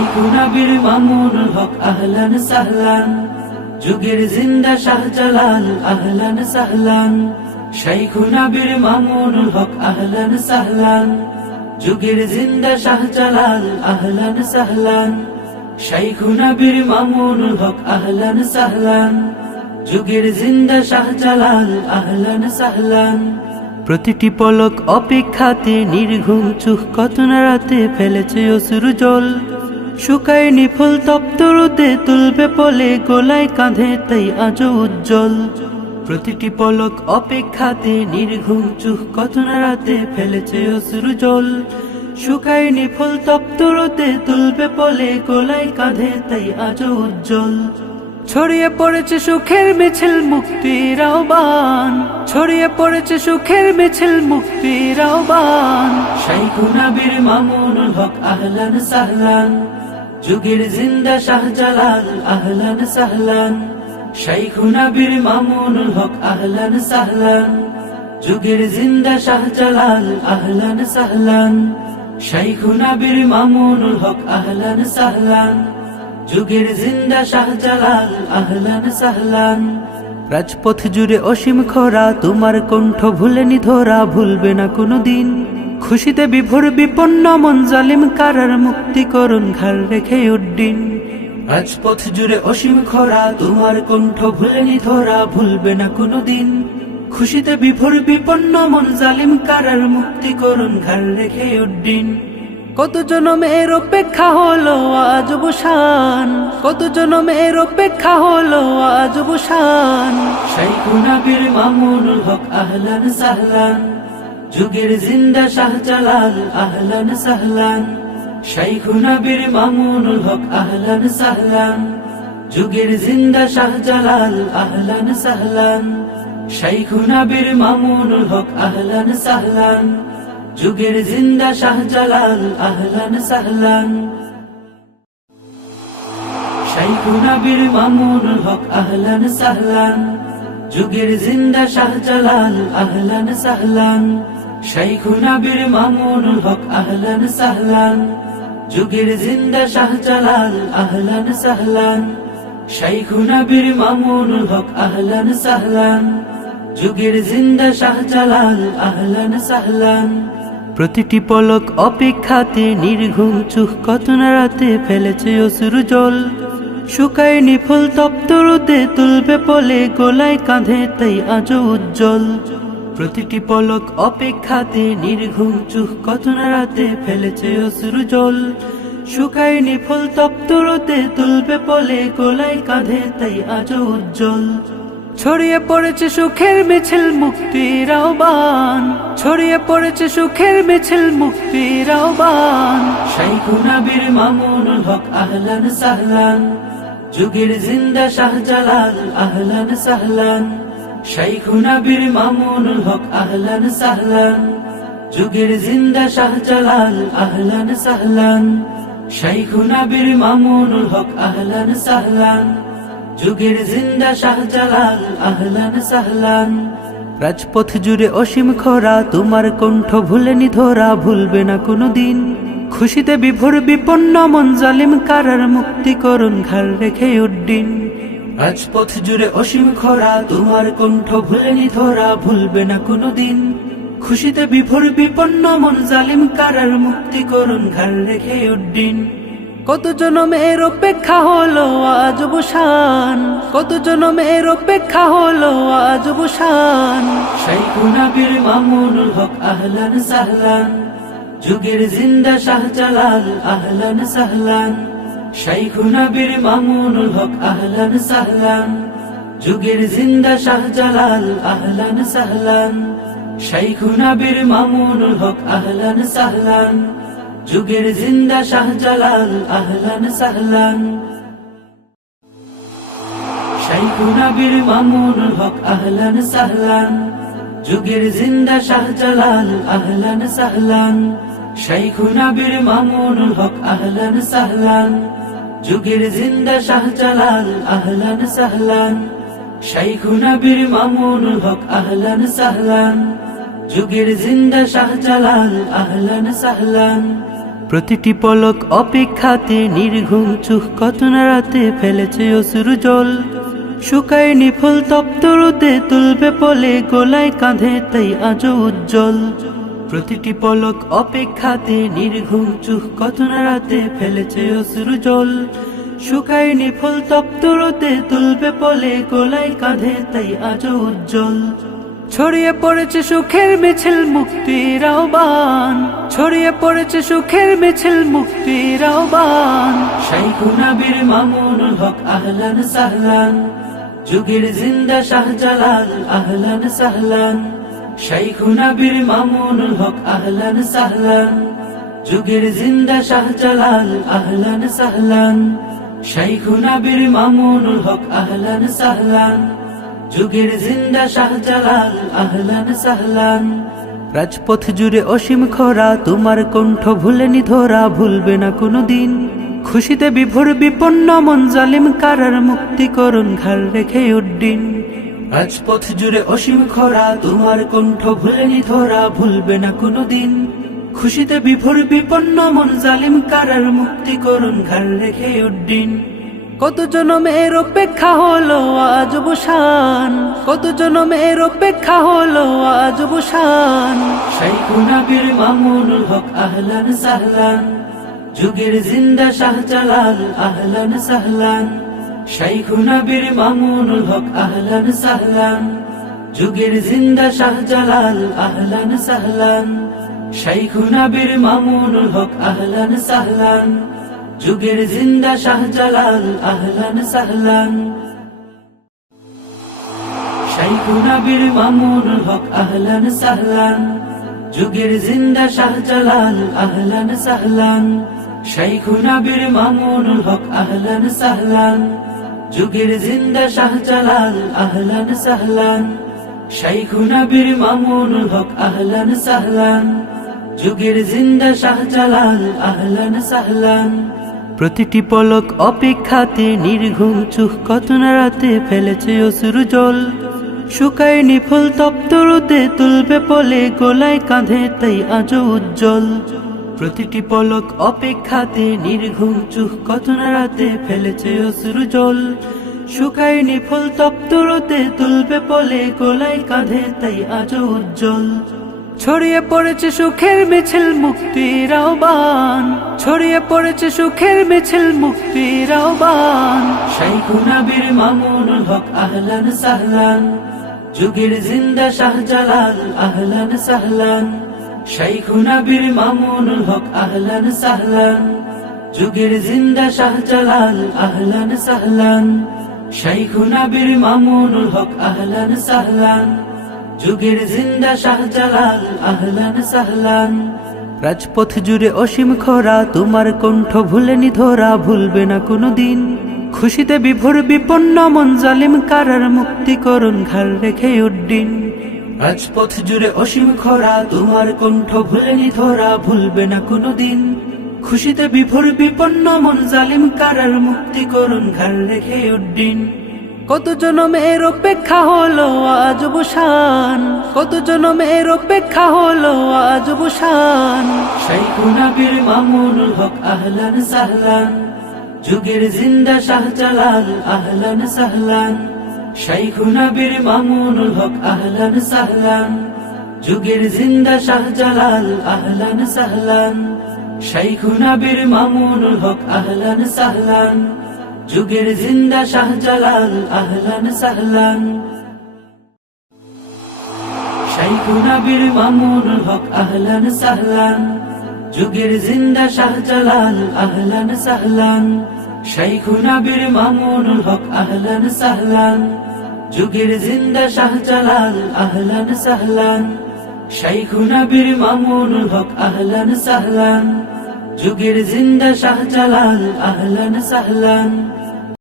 শাইখুনা বীর মামুনুল হক আহলান সাহলান, যুগের জিন্দা শাহজালাল আহলান সাহলান। শাইখুনা বীর মামুনুল হক আহলান সাহলান, যুগের জিন্দা শাহজালাল আহলান সাহলান। শাইখুনা বীর মামুনুল হক আহলান সাহলান, যুগের জিন্দা শাহজালাল আহলান সাহলান। প্রতিটি পলক অপেক্ষাতে নির্ঘুম চোখ কত না রাতে ফেলেছে অশ্রু জল, শুকায়নি ফুল তপ্ত রোদে তুলবে পলে গোলায় কাঁধে তাই আজও উজ্জ্বল। প্রতিটি পলক অপেক্ষাতে নির্ঘুম চোখ কত না রাতে ফেলেছে অশ্রু জল, শুকায়নি ফুল তপ্ত রোদে তুলবে পলে গোলায় কাঁধে তাই আজও উজ্জ্বল। ছড়িয়ে পড়েছে সুখের মিছিল মুক্তির আহ্বান, ছড়িয়ে পড়েছে সুখের মিছিল মুক্তির আহ্বান। শাইখুনা বীর মামুনুল হক আহলান সাহলান, যুগের জিন্দা শাহজালাল আহলান সাহলান। শাইখুনা বীর মামুনুল হক আহলান সাহলান, যুগের জিন্দা শাহজালাল আহলান সাহলান। শাইখুনা বীর মামুনুল হক আহলান সাহলান, যুগের জিন্দা শাহজালাল আহলান সাহলান। রাজপথ জুড়ে অসীম খরা, তোমার কণ্ঠ ভুলেনি ধরা, ভুলবে না কোনোদিন। খুশিতে বিভোর বিপন্ন মন, জালিম কারার মুক্তিকরণ ঘাড় রেখে উড্ডিন। রাজপথ জুড়ে অসীম খরা, তোমার কণ্ঠ ভুলেনি ধরা, ভুলবে না কোনোদিন। খুশিতে বিভোর বিপন্ন মন, জালিম কারার মুক্তিকরণ ঘাড় রেখে উড্ডিন। কত জনমের অপেক্ষা হলো আজ অবসান, কত জনমের অপেক্ষা হলো আজ অবসান। শাইখুনা বীর মামুনুল হক আহলান সাহলান, যুগের জিন্দা শাহজালাল আহলান সাহলান। শাইখুনা বীর মামুনুল হক আহলান সাহলান, যুগের জিন্দা শাহজালাল আহলান সাহলান। শাইখুনা বীর মামুনুল হক আহলান সাহলান, যুগের জিন্দা শাহজালাল আহলান সাহলান। শাইখুনা বীর মামুনুল হক আহলান সাহলান, যুগের জিন্দা শাহজালাল আহলান সাহলান। শাইখুনা বীর মামুনুল হক আহলান সাহলান, যুগের জিন্দা শাহজালাল আহলান সাহলান। শাইখুনা বীর মামুনুল হক আহলান সাহলান, যুগের জিন্দা শাহজালাল আহলান সাহলান। প্রতিটি পলক অপেক্ষাতে নির্ঘুম চোখ কত না রাতে ফেলেছে অশ্রু জল, শুকায়নি ফুল তপ্ত রোদে তুলবে পলে গোলায় কাঁধে তাই আজও উজ্জ্বল। প্রতিটি পলক অপেক্ষাতে নির্ঘুম চোখ কত না রাতে ফেলেছে অশ্রু জল, শুকায়নি ফুল তপ্ত রোদে তুলবে পলে গোলায় কাঁধে তাই আজও উজ্জ্বল। ছড়িয়ে পড়েছে সুখের মিছিল মুক্তির আহ্বান, ছড়িয়ে পড়েছে সুখের মিছিল মুক্তির আহ্বান। শাইখুনা বীর মামুনুল হক আহলান সাহলান, যুগের জিন্দা শাহজালাল আহলান সাহলান। শাইখুনা বীর মামুনুল হক আহলান সাহলান, যুগের জিন্দা শাহজালাল আহলান সাহলান। শাইখুনা বীর মামুনুল হক আহলান সাহলান, যুগের জিন্দা শাহজালাল আহলান সাহলান। রাজপথ জুড়ে অসীম খরা, তোমার কণ্ঠ ভুলেনি ধরা, ভুলবে না কোনোদিন। খুশিতে বিভোর বিপন্ন মন, জালিম কারার মুক্তিকরণ ঘাড় রেখে উড্ডিন। রাজপথ জুড়ে অসীম খরা, তোমার কণ্ঠ ভুলেনি ধরা, ভুলবে না কোনোদিন। খুশিতে বিভোর বিপন্ন মন, জালিম কারার মুক্তিকরণ ঘাড় রেখে উড্ডিন। কত জনমের অপেক্ষা হলো আজ অবসান, কত জনমের অপেক্ষা হলো আজ অবসান। শাইখুনা বীর মামুনুল হক আহলান সাহলান, যুগের জিন্দা শাহজালাল আহলান সাহলান। শাইখুনা বীর মামুনুল হক আহলান সাহলান, যুগের জিন্দা শাহজালাল আহলান সাহলান। শাইখুনা বীর মামুনুল হক আহলান সাহলান, যুগের জিন্দা শাহজালাল আহলান সাহলান। শাইখুনা বীর মামুনুল হক আহলান সাহলান, যুগের জিন্দা শাহজালাল আহলান সাহলান। শাইখুনা বীর মামুনুল হক আহলান সাহলান, যুগের জিন্দা শাহজালাল আহলান সাহলান। শাইখুনা বীর মামুনুল হক আহলান সাহলান, যুগের জিন্দা শাহজালাল আহলান সাহলান। প্রতিটি পলক অপেক্ষাতে নির্ঘুম চোখ কত না রাতে ফেলেছে অশ্রু জল, শুকায়নি ফুল তপ্ত রোদে তুলবে পলে গোলায় কাঁধে তাই আজও উজ্জ্বল। প্রতিটি পলক অপেক্ষাতে নির্ঘুম চোখ কত না রাতে ফেলেছে অশ্রু জল, শুকায়নি ফুল তপ্ত রোদে তুলবে পলে গোলায় কাঁধে তাই আজও উজ্জ্বল। ছড়িয়ে পড়েছে সুখের মিছিল মুক্তির আহ্বান, ছড়িয়ে পড়েছে সুখের মিছিল মুক্তির আহ্বান। শাইখুনা বীর মামুনুল হক আহলান সাহলান, যুগের জিন্দা শাহজালাল আহলান সাহলান। শাইখুনা বীর মামুনুল হক আহলান সাহলান, যুগের জিন্দা শাহজালাল আহলান সাহলান। শাইখুনা বীর মামুনুল হক আহলান সাহলান, যুগের জিন্দা শাহজালাল আহলান সাহলান। রাজপথ জুড়ে অসীম খরা, তোমার কণ্ঠ ভুলেনি ধরা, ভুলবে না কোনোদিন। খুশিতে বিভোর বিপন্ন মন, জালিম কারার মুক্তিকরণ ঘাড় রেখে উড্ডিন। রাজপথ জুড়ে অসীম খরা, তোমার কণ্ঠ ভুলেনি ধরা, ভুলবে না কোনোদিন। খুশিতে বিভোর বিপন্ন মন, জালিম কারার মুক্তিকরণ ঘাড় রেখে উড্ডিন। কত জনমের অপেক্ষা হলো আজ অবসান, কত জনমের অপেক্ষা হলো আজ অবসান। শাইখুনা বীর মামুনুল হক আহলান সাহলান, যুগের জিন্দা শাহজালাল আহলান সাহলান। শাইখুনা বীর মামুনুল হক আহলান সাহলান, যুগের জিন্দা শাহজালাল আহলান সাহলান। শাইখুনা বীর মামুনুল হক আহলান সাহলান, যুগের জিন্দা শাহজালাল আহলান সাহলান। শাইখুনা বীর মামুনুল হক আহলান সাহলান, যুগের জিন্দা শাহজালাল আহলান সাহলান। শাইখুনা বীর মামুনুল হক আহলান সাহলান, যুগের জিন্দা শাহজালাল আহলান সাহলান। শাইখুনা বীর মামুনুল হক আহলান সাহলান, যুগের জিন্দা শাহজালাল আহলান সাহলান। প্রতিটি পলক অপেক্ষাতে নির্ঘুম চোখ কত না রাতে ফেলেছে অশ্রু জল, শুকায়নি ফুল তপ্ত রোদে তুলবে পলে গোলায় কাঁধে তাই আজও উজ্জ্বল। প্রতিটি পলক অপেক্ষাতে নির্ঘুম চোখ কত না রাতে ফেলেছে অশ্রু জল, শুকায়নি ফুল তপ্ত রোদে তুলবে পলে গোলায় কাঁধে তাই আজও উজ্জ্বল। ছড়িয়ে পড়েছে সুখের মিছিল মুক্তির আহ্বান, ছড়িয়ে পড়েছে সুখের মিছিল মুক্তির আহ্বান। শাইখুনা বীর মামুনুল হক আহলান সাহলান, যুগের জিন্দা শাহজালাল আহলান সাহলান। শাইখুনা বীর মামুনুল হক আহলান সাহলান, যুগের জিন্দা শাহজালাল আহলান সাহলান। শাইখুনা বীর মামুনুল হক আহলান সাহলান, যুগের জিন্দা শাহজালাল আহলান সাহলান। রাজপথ জুড়ে অসীম খরা, তোমার কণ্ঠ ভুলেনি ধরা, ভুলবে না কোনোদিন। খুশিতে বিভোর বিপন্ন মন, জালিম কারার মুক্তিকরণ ঘাড় রেখে উড্ডিন। রাজপথ জুড়ে অসীম খরা, তোমার কণ্ঠ ভুলেনি ধরা, ভুলবে না কোনোদিন। খুশিতে বিভোর বিপন্ন মন, জালিম কারার মুক্তিকরণ ঘাড় রেখে উড্ডিন। কত জনমের অপেক্ষা হলো আজ অবসান, কত জনমের অপেক্ষা হলো আজ অবসান। শাইখুনা বীর মামুনুল হক আহলান সাহলান, যুগের জিন্দা শাহজালাল আহলান সাহলান। শাইখুনা বীর মামুনুল হক আহলান সাহলান, যুগের জিন্দা শাহজালাল আহলান সাহলান। শাইখুনা বীর মামুনুল হক আহলান সাহলান, যুগের জিন্দা শাহজালাল আহলান সাহলান। শাইখুনা বীর মামুনুল হক আহলান সাহলান, যুগের জিন্দা শাহজালাল আহলান সাহলান। শাইখুনা বীর মামুনুল হক আহলান সাহলান, যুগের জিন্দা শাহজালাল আহলান সাহলান। শাইখুনা বীর মামুনুল হক আহলান সাহলান, যুগের জিন্দা শাহজালাল আহলান সাহলান।